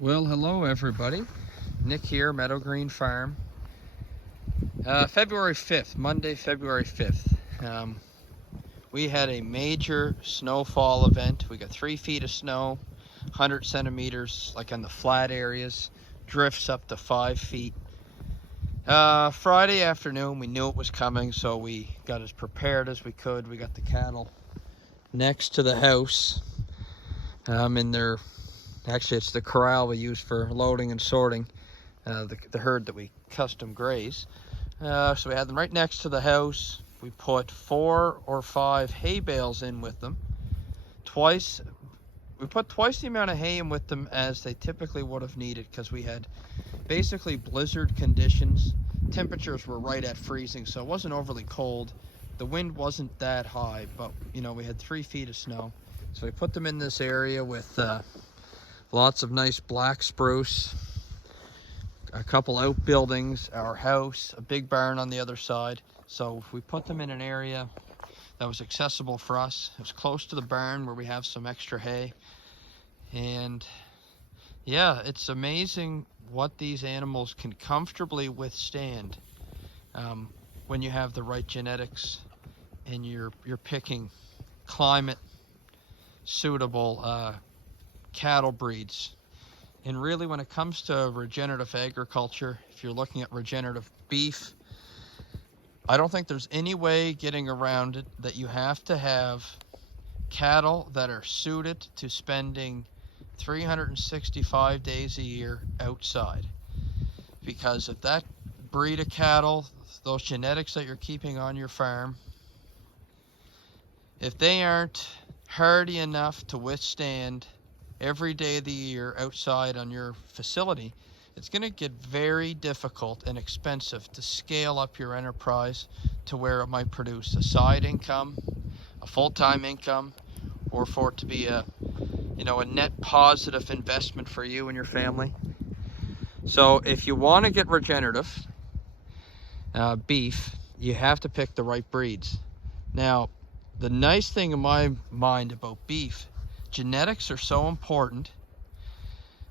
Well, hello everybody. Nick here, Meadow Green Farm. February 5th, Monday, February 5th. We had a major snowfall event. We got 3 feet of snow, 100 centimeters, like on the flat areas, drifts up to 5 feet. Friday afternoon, we knew it was coming, so we got as prepared as we could. We got the cattle next to the house in their, actually it's the corral we use for loading and sorting the herd that we custom graze. So we had them right next to the house. We put 4 or 5 hay bales in with them. We put twice the amount of hay in with them as they typically would have needed, because we had basically blizzard conditions. Temperatures were right at freezing, so it wasn't overly cold. The wind wasn't that high, but you know, we had 3 feet of snow. So we put them in this area with lots of nice black spruce, a couple outbuildings, our house, a big barn on the other side. So we put them in an area that was accessible for us. It was close to the barn where we have some extra hay. And yeah, it's amazing what these animals can comfortably withstand when you have the right genetics and you're picking climate suitable cattle breeds. And really, when it comes to regenerative agriculture, if you're looking at regenerative beef, I don't think there's any way getting around it that you have to have cattle that are suited to spending 365 days a year outside. Because if that breed of cattle, those genetics that you're keeping on your farm, if they aren't hardy enough to withstand every day of the year outside on your facility, it's going to get very difficult and expensive to scale up your enterprise to where it might produce a side income, a full-time income, or for it to be a net positive investment for you and your family. So if you want to get regenerative beef, you have to pick the right breeds. Now, the nice thing in my mind about beef, genetics are so important.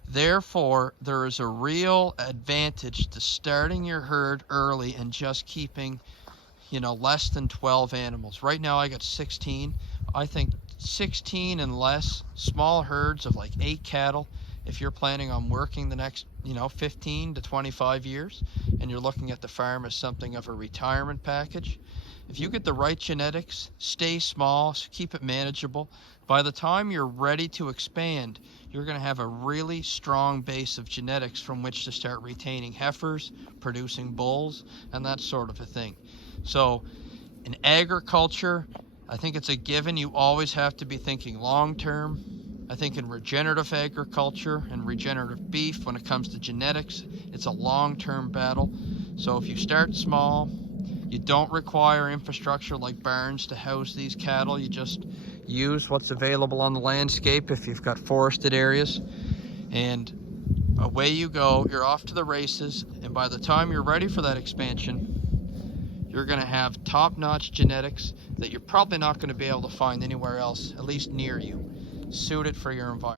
Therefore, there is a real advantage to starting your herd early and just keeping, less than 12 animals. Right now I got 16. I think 16 and less, small herds of like 8 cattle, if you're planning on working the next 15 to 25 years and you're looking at the farm as something of a retirement package, if you get the right genetics, stay small, keep it manageable, by the time you're ready to expand, you're going to have a really strong base of genetics from which to start retaining heifers, producing bulls, and that sort of a thing. So in agriculture, I think it's a given. You always have to be thinking long-term. I think in regenerative agriculture and regenerative beef, when it comes to genetics, it's a long-term battle. So if you start small, you don't require infrastructure like barns to house these cattle. You just use what's available on the landscape if you've got forested areas. And away you go. You're off to the races. And by the time you're ready for that expansion, you're going to have top-notch genetics that you're probably not going to be able to find anywhere else, at least near you, suited for your environment.